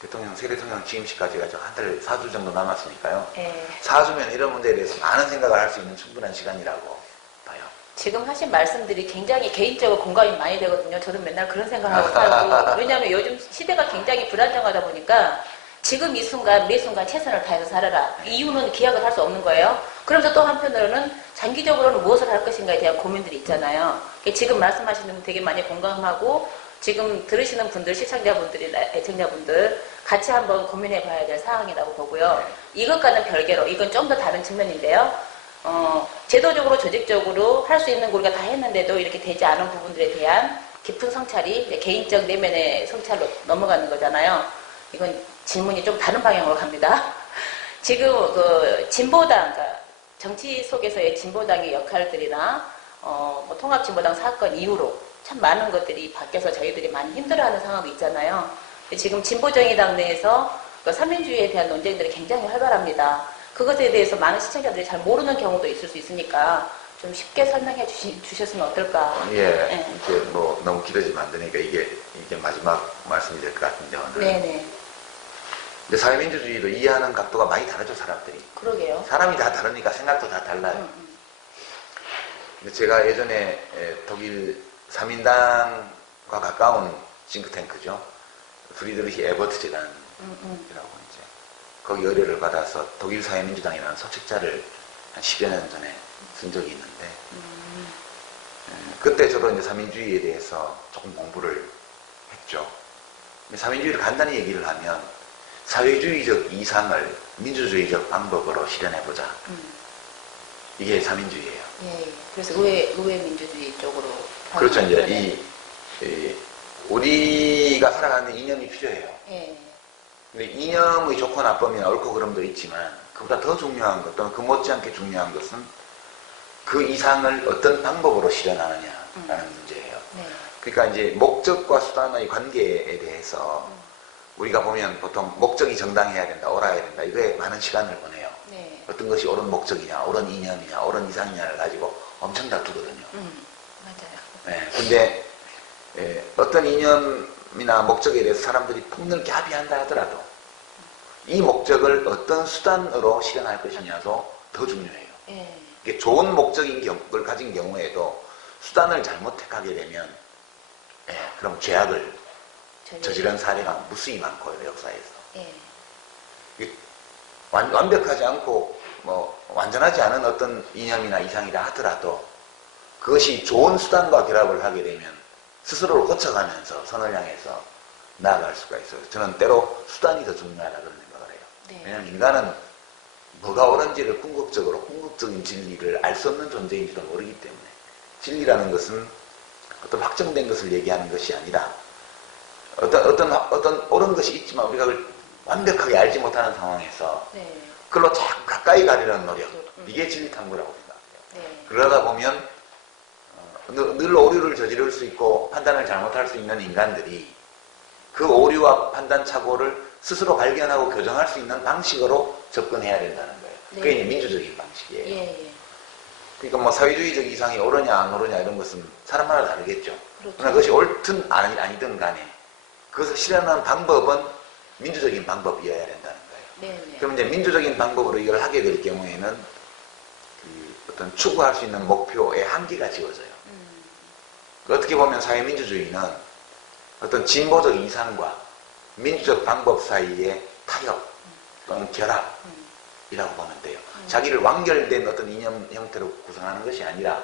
대통령, 새 대통령 취임식까지 가지고 한 달, 4주 정도 남았으니까요. 네. 4주면 이런 문제에 대해서 많은 생각을 할 수 있는 충분한 시간이라고 봐요. 지금 하신 말씀들이 굉장히 개인적으로 공감이 많이 되거든요. 저도 맨날 그런 생각하고 살고. 왜냐하면 요즘 시대가 굉장히 불안정하다 보니까 지금 이 순간, 매 순간 최선을 다해서 살아라. 이유는 기약을 할 수 없는 거예요. 그러면서 또 한편으로는 장기적으로는 무엇을 할 것인가에 대한 고민들이 있잖아요. 지금 말씀하시는 분 되게 많이 공감하고 지금 들으시는 분들, 시청자분들이나 애청자분들 같이 한번 고민해 봐야 될 사항이라고 보고요. 이것과는 별개로, 이건 좀 더 다른 측면인데요. 제도적으로, 조직적으로 할 수 있는 거 우리가 다 했는데도 이렇게 되지 않은 부분들에 대한 깊은 성찰이 이제 개인적 내면의 성찰로 넘어가는 거잖아요. 이건 질문이 좀 다른 방향으로 갑니다. 지금 그 진보당, 그러니까 정치 속에서의 진보당의 역할들이나 뭐 통합진보당 사건 이후로 참 많은 것들이 바뀌어서 저희들이 많이 힘들어하는 상황도 있잖아요. 지금 진보정의당 내에서 그 삼민주의에 대한 논쟁들이 굉장히 활발합니다. 그것에 대해서 많은 시청자들이 잘 모르는 경우도 있을 수 있으니까 좀 쉽게 설명해 주셨으면 어떨까. 예, 이제 뭐 너무 길어지면 안 되니까 이게 마지막 말씀이 될 것 같은데 오늘. 네네. 근데 사회민주주의도 이해하는 각도가 많이 다르죠, 사람들이. 그러게요. 사람이 다 다르니까 생각도 다 달라요. 근데 제가 예전에 독일 3인당과 가까운 싱크탱크죠. 프리드리히 에버트제단이라고 이제 거기 의뢰를 받아서 독일 사회민주당이라는 서책자를 한 10여 년 전에 쓴 적이 있는데 그때 저도 이제 사민주의에 대해서 조금 공부를 했죠. 사민주의를 간단히 얘기를 하면 사회주의적 이상을 민주주의적 방법으로 실현해보자. 이게 사민주의예요. 예. 그래서 의회 민주주의 쪽으로. 그렇죠. 이제 우리가 살아가는 이념이 필요해요. 예. 근데 이념의 좋고 나쁨이나 옳고 그름도 있지만 그보다 더 중요한 것 또는 그 못지않게 중요한 것은 그 이상을 어떤 방법으로 실현하느냐라는 문제예요. 네. 그러니까 이제 목적과 수단의 관계에 대해서 우리가 보면 보통 목적이 정당해야 된다, 옳아야 된다 이거에 많은 시간을 보내요. 네. 어떤 것이 옳은 목적이냐, 옳은 이념이냐, 옳은 이상이냐를 가지고 엄청 다투거든요. 맞아요. 네, 근데 어떤 이념이나 목적에 대해서 사람들이 폭넓게 합의한다 하더라도 이 목적을 어떤 수단으로 실현할 것이냐도 더 중요해요. 예. 이게 좋은 목적인 걸 가진 경우에도 수단을 잘못 택하게 되면 그럼 죄악을 저지른 사례가 무수히 많고요, 역사에서. 예. 완벽하지 않고 뭐 완전하지 않은 어떤 이념이나 이상이라 하더라도 그것이 좋은 수단과 결합을 하게 되면 스스로를 고쳐가면서 선을 향해서 나아갈 수가 있어요. 저는 때로 수단이 더 중요하다 그런 생각을 해요. 네. 왜냐하면 인간은 뭐가 옳은지를 궁극적인 진리를 알 수 없는 존재인지도 모르기 때문에 진리라는 것은 어떤 확정된 것을 얘기하는 것이 아니라 어떤 옳은 것이 있지만 우리가 그걸 완벽하게 알지 못하는 상황에서 네. 그걸로 자꾸 가까이 가려는 노력 이게 진리 탐구라고 생각해요. 네. 그러다 보면 늘 오류를 저지를 수 있고 판단을 잘못할 수 있는 인간들이 그 오류와 판단 착오를 스스로 발견하고 교정할 수 있는 방식으로 접근해야 된다는 거예요. 네. 그게 이제 민주적인 방식이에요. 예. 그러니까 뭐 사회주의적 이상이 옳으냐 안 옳으냐 이런 것은 사람마다 다르겠죠. 그렇죠. 그러나 그것이 옳든 아니든 간에 그것을 실현하는 방법은 민주적인 방법이어야 된다는 거예요. 네. 그럼 이제 민주적인 방법으로 이걸 하게 될 경우에는 그 어떤 추구할 수 있는 목표의 한계가 지워져요. 어떻게 보면 사회민주주의는 어떤 진보적 이상과 민주적 방법 사이의 타협 또는 결합이라고 보면 돼요. 자기를 완결된 어떤 이념 형태로 구성하는 것이 아니라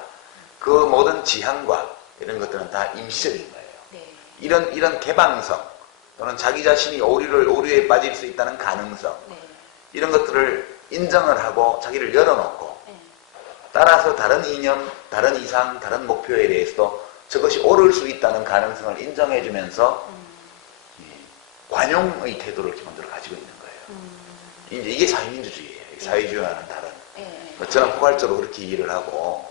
그 모든 지향과 이런 것들은 다 임시적인 거예요. 네. 이런 개방성 또는 자기 자신이 오류에 빠질 수 있다는 가능성 네. 이런 것들을 인정을 하고 자기를 열어놓고 네. 따라서 다른 이념, 다른 이상, 다른 목표에 대해서도 저것이 옳을 수 있다는 가능성을 인정해주면서 관용의 태도를 기본적으로 가지고 있는 거예요. 이제 이게 사회민주주의예요. 사회주의와는 다른. 저는 포괄적으로 그렇게 이해를 하고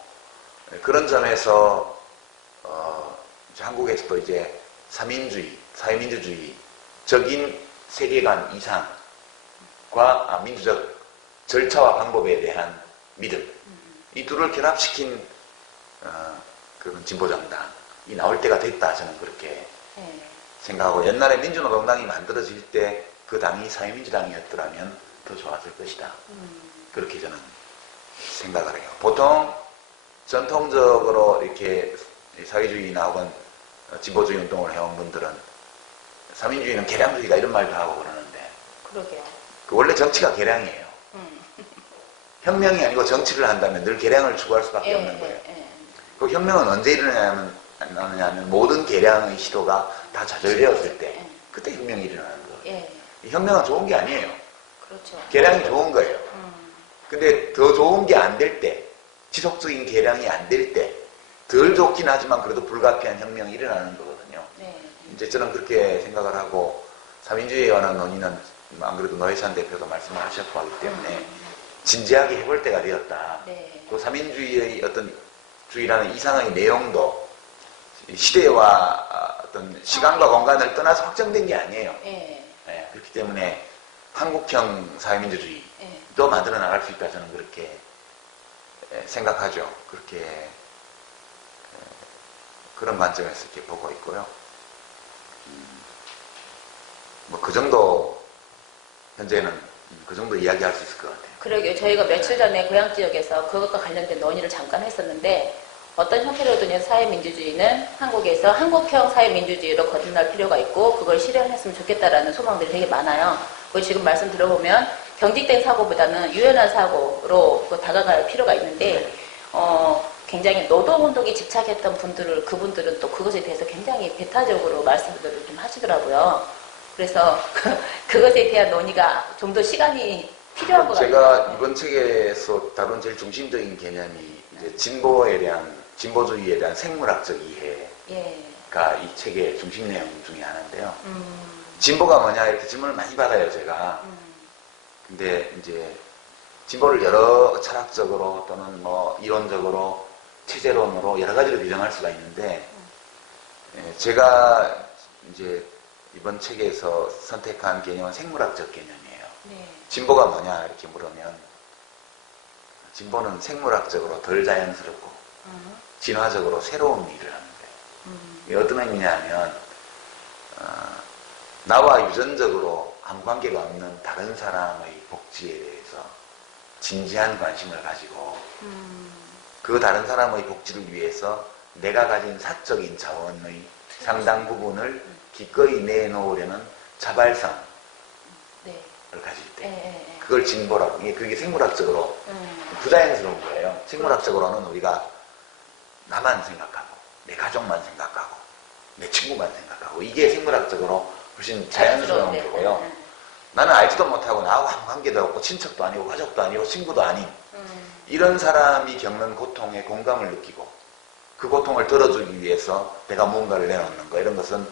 그런 점에서 이제 한국에서도 이제 사민주의, 사회민주주의 민주적인 세계관 이상과 민주적 절차와 방법에 대한 믿음, 이 둘을 결합시킨 그런 진보정당이 나올 때가 됐다, 저는 그렇게 생각하고, 옛날에 민주노동당이 만들어질 때 그 당이 사회민주당이었더라면 더 좋았을 것이다. 그렇게 저는 생각을 해요. 보통 전통적으로 이렇게 사회주의나 혹은 진보주의 운동을 해온 분들은 사민주의는 계량주의다 이런 말도 하고 그러는데, 그러게요. 원래 정치가 계량이에요. 혁명이 아니고 정치를 한다면 늘 계량을 추구할 수밖에 없는 거예요. 그 혁명은 언제 일어나느냐면 모든 계량의 시도가 다 좌절되었을 때, 그때 혁명이 일어나는 거예요. 혁명은 좋은 게 아니에요. 그렇죠. 계량이 좋은 거예요. 근데 더 좋은 게 안 될 때, 지속적인 계량이 안 될 때, 덜 좋긴 하지만 그래도 불가피한 혁명이 일어나는 거거든요. 이제 저는 그렇게 생각을 하고, 사민주의에 관한 논의는 안 그래도 노회찬 대표도 말씀을 하셨고 하기 때문에 진지하게 해볼 때가 되었다. 또 사민주의의 어떤 주의라는 이상의 내용도 시대와 어떤 시간과 공간을 떠나서 확정된 게 아니에요. 그렇기 때문에 한국형 사회민주주의도 만들어 나갈 수 있다, 저는 그렇게 생각하죠. 그렇게 그런 관점에서 이렇게 보고 있고요. 뭐 그 정도 현재는 그 정도 이야기할 수 있을 것 같아요. 그러게요. 저희가 며칠 전에 고향 지역에서 그것과 관련된 논의를 잠깐 했었는데, 어떤 형태로든 사회민주주의는 한국에서 한국형 사회민주주의로 거듭날 필요가 있고 그걸 실현했으면 좋겠다라는 소망들이 되게 많아요. 그리고 지금 말씀 들어보면 경직된 사고보다는 유연한 사고로 다가갈 필요가 있는데, 굉장히 노동운동에 집착했던 그분들은 또 그것에 대해서 굉장히 배타적으로 말씀들을 좀 하시더라고요. 그래서 그것에 대한 논의가 좀 더 시간이 필요한 것 같아요. 제가 이번 책에서 다룬 제일 중심적인 개념이 이제 진보주의에 대한 생물학적 이해가 이 책의 중심 내용 중에 하나인데요. 진보가 뭐냐 이렇게 질문을 많이 받아요, 제가. 근데 이제 진보를 여러 철학적으로 또는 뭐 이론적으로 체제론으로 여러 가지로 규정할 수가 있는데, 제가 이제 이번 책에서 선택한 개념은 생물학적 개념이에요. 진보가 뭐냐 이렇게 물으면, 진보는 생물학적으로 덜 자연스럽고 진화적으로 새로운 일을 하는 거예요. 이게 어떤 의미냐면, 나와 유전적으로 아무 관계가 없는 다른 사람의 복지에 대해서 진지한 관심을 가지고 그 다른 사람의 복지를 위해서 내가 가진 사적인 자원의 상당 부분을 기꺼이 내놓으려는 자발성을 가질 때, 그걸 진보라고. 그게 생물학적으로 부자연스러운 거예요. 생물학적으로는 우리가 나만 생각하고 내 가족만 생각하고 내 친구만 생각하고, 이게 생물학적으로 훨씬 자연스러운 거고요. 나는 알지도 못하고 나하고 아무 관계도 없고 친척도 아니고 가족도 아니고 친구도 아닌 이런 사람이 겪는 고통에 공감을 느끼고 그 고통을 덜어주기 위해서 내가 무언가를 내놓는 거, 이런 것은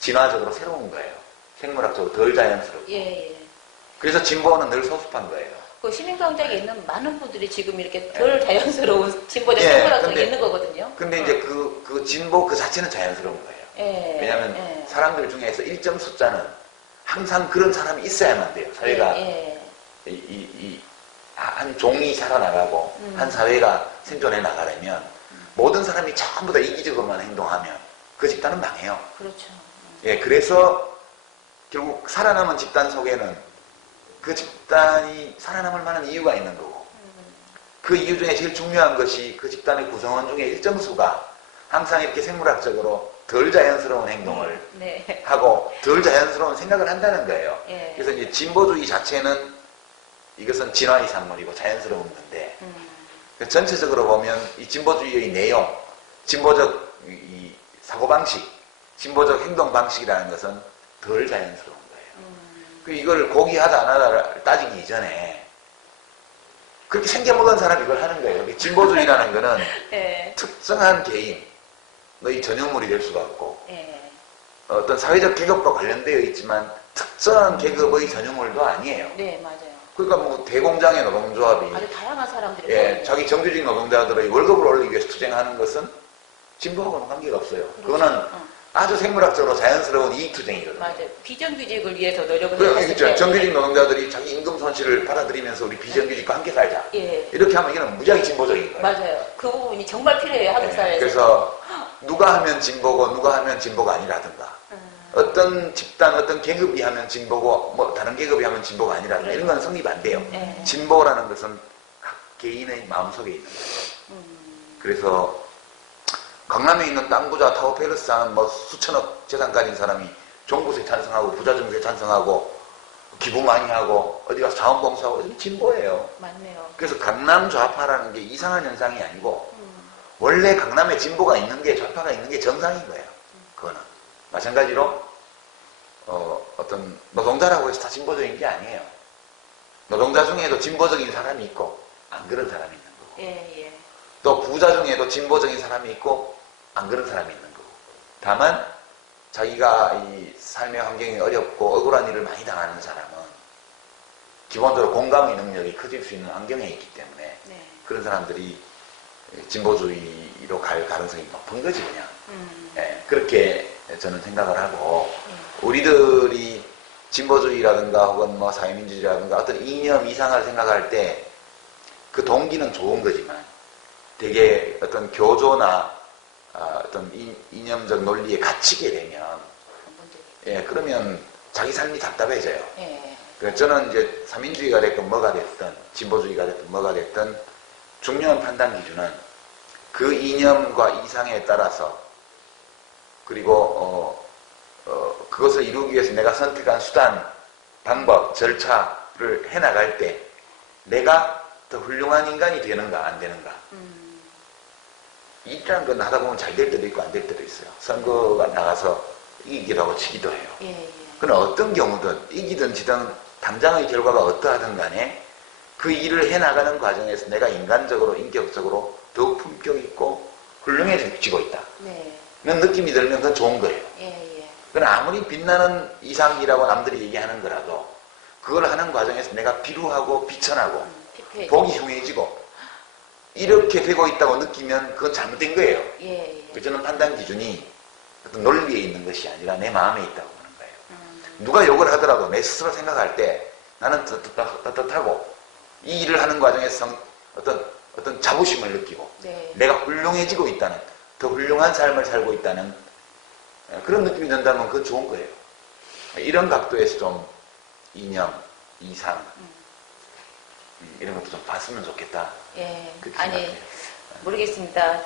진화적으로 새로운 거예요. 생물학적으로 덜 자연스럽고. 그래서 진보는 늘 소수판 거예요. 그 시민광장에 있는 많은 분들이 지금 이렇게 덜 자연스러운 진보적 생물학적이 있는 거거든요. 근데 이제 그 진보 그 자체는 자연스러운 거예요. 왜냐하면 사람들 중에서 일정 숫자는 항상 그런 사람이 있어야만 돼요. 사회가 한 종이 살아나가고 한 사회가 생존해 나가려면 모든 사람이 전부 다 이기적으로만 행동하면 그 집단은 망해요. 그렇죠. 그래서 결국 살아남은 집단 속에는 그 집단이 살아남을 만한 이유가 있는 거고, 그 이유 중에 제일 중요한 것이 그 집단의 구성원 중에 일정수가 항상 이렇게 생물학적으로 덜 자연스러운 행동을 하고 덜 자연스러운 생각을 한다는 거예요. 그래서 이제 진보주의 자체는 이것은 진화의 산물이고 자연스러운 건데, 전체적으로 보면 이 진보주의의 내용, 진보적 이 사고방식, 진보적 행동방식이라는 것은 덜 자연스러운 거예요. 이걸 고기하다 안 하다를 따지기 이전에 그렇게 생겨먹은 사람이 이걸 하는 거예요. 진보주의라는 거는 특정한 개인, 너희 전유물이 될 수가 없고, 어떤 사회적 계급과 관련되어 있지만 특정한 계급의 전유물도 아니에요. 맞아요. 그러니까 뭐 대공장의 노동조합이 아주 다양한 사람들이 자기 정규직 노동자들의 월급을 올리기 위해서 투쟁하는 것은 진보하고는 관계가 없어요. 그거는 아주 생물학적으로 자연스러운 이익투쟁이거든요. 맞아요. 비정규직을 위해서 노력을 그럼 했을 있죠. 때. 정규직 노동자들이 자기 임금 손실을 받아들이면서 우리 비정규직과 함께 살자. 예. 이렇게 하면 이거는 무지하게 진보적인 거예요. 맞아요. 그 부분이 정말 필요해요. 한국 네, 사회에서. 그래서 누가 하면 진보고 누가 하면 진보가 아니라든가 어떤 집단 어떤 계급이 하면 진보고 뭐 다른 계급이 하면 진보가 아니라든가 이런 건 성립 안 돼요. 네. 진보라는 것은 각 개인의 마음속에 있는 거예요. 그래서 강남에 있는 땅 부자 타워팰리스 하는 뭐 수천억 재산 가진 사람이 종부세 찬성하고 부자 증세 찬성하고 기부 많이 하고 어디 가서 자원봉사하고 이게 진보예요. 맞네요. 그래서 강남 좌파라는 게 이상한 현상이 아니고 원래 강남에 진보가 있는 게 좌파가 있는 게 정상인 거예요. 그거는 마찬가지로 어떤 노동자라고 해서 다 진보적인 게 아니에요. 노동자 중에도 진보적인 사람이 있고 안 그런 사람이 있는 거고 예, 예. 또 부자 중에도 진보적인 사람이 있고 안 그런 사람이 있는 거고 다만 자기가 이 삶의 환경이 어렵고 억울한 일을 많이 당하는 사람은 기본적으로 공감의 능력이 커질 수 있는 환경에 있기 때문에 네. 그런 사람들이 진보주의로 갈 가능성이 높은 거지 그냥. 예, 그렇게 저는 생각을 하고 우리들이 진보주의라든가 혹은 뭐 사회민주주의라든가 어떤 이념 이상을 생각할 때 그 동기는 좋은 거지만 되게 어떤 교조나 어떤 이념적 논리에 갇히게 되면 예, 그러면 자기 삶이 답답해져요. 예. 그래서 저는 이제 사민주의가 됐든 뭐가 됐든 진보주의가 됐든 뭐가 됐든 중요한 판단 기준은 그 이념과 이상에 따라서 그리고 그것을 이루기 위해서 내가 선택한 수단, 방법, 절차를 해나갈 때 내가 더 훌륭한 인간이 되는가 안 되는가 이라는 건 하다 보면 잘 될 때도 있고 안 될 때도 있어요. 선거가 나가서 이기기도 하고 지기도 해요. 예, 예. 그러나 어떤 경우든 이기든 지든 당장의 결과가 어떠하든 간에 그 일을 해나가는 과정에서 내가 인간적으로 인격적으로 더욱 품격 있고 훌륭해지고 있다. 네. 그런 느낌이 들면 그건 좋은 거예요. 예, 예. 그러나 아무리 빛나는 이상이라고 남들이 얘기하는 거라도 그걸 하는 과정에서 내가 비루하고 비천하고 피폐. 보기 흉해지고 이렇게 되고 있다고 느끼면 그건 잘못된 거예요. 예, 예. 저는 판단 기준이 어떤 논리에 있는 것이 아니라 내 마음에 있다고 보는 거예요. 누가 욕을 하더라도 내 스스로 생각할 때 나는 떳떳하고 이 일을 하는 과정에서 어떤 자부심을 느끼고 네. 내가 훌륭해지고 있다는 더 훌륭한 삶을 살고 있다는 그런 느낌이 든다면 그건 좋은 거예요. 이런 각도에서 좀 이념, 이상 이런 것도 좀 봤으면 좋겠다. 예. 그렇게 아니, 생각해요. 모르겠습니다.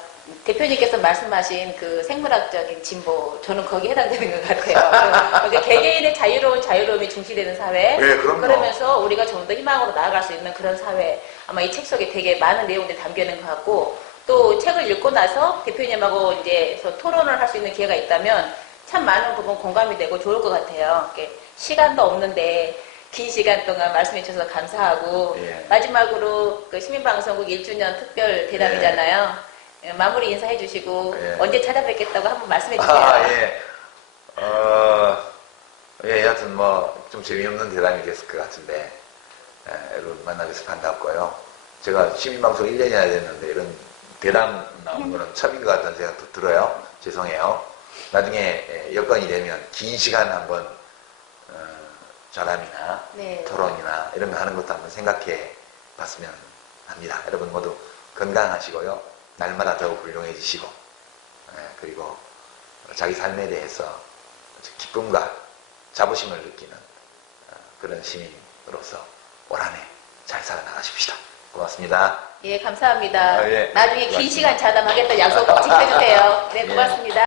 대표님께서 말씀하신 그 생물학적인 진보, 저는 거기에 해당되는 것 같아요. 그러니까 개개인의 자유로움이 중시되는 사회. 네, 그럼요. 그러면서 우리가 좀 더 희망으로 나아갈 수 있는 그런 사회. 아마 이 책 속에 되게 많은 내용들이 담겨 있는 것 같고, 또 책을 읽고 나서 대표님하고 이제 토론을 할 수 있는 기회가 있다면 참 많은 부분 공감이 되고 좋을 것 같아요. 이렇게 시간도 없는데 긴 시간 동안 말씀해 주셔서 감사하고, 예. 마지막으로 그 시민방송국 1주년 특별 대담이잖아요. 예, 마무리 인사해 주시고 예. 언제 찾아뵙겠다고 한번 말씀해 주세요. 예. 예, 여하튼 뭐 좀 재미없는 대담이 됐을 것 같은데 여러분 만나뵈서 반갑고요. 제가 시민방송 1년이나 됐는데 이런 대담 나온 거는 처음인 것 같다는 생각도 들어요. 죄송해요. 나중에 여건이 되면 긴 시간 한번 전함이나 네. 토론이나 이런 거 하는 것도 한번 생각해 봤으면 합니다. 여러분 모두 건강하시고요. 날마다 더욱 훌륭해지시고 그리고 자기 삶에 대해서 기쁨과 자부심을 느끼는 그런 시민으로서 올 한 해 잘 살아나가십시다. 고맙습니다. 예, 감사합니다. 예. 나중에 긴 고맙습니다. 시간 자담하겠다 약속 꼭 지켜주세요. 네, 예. 고맙습니다.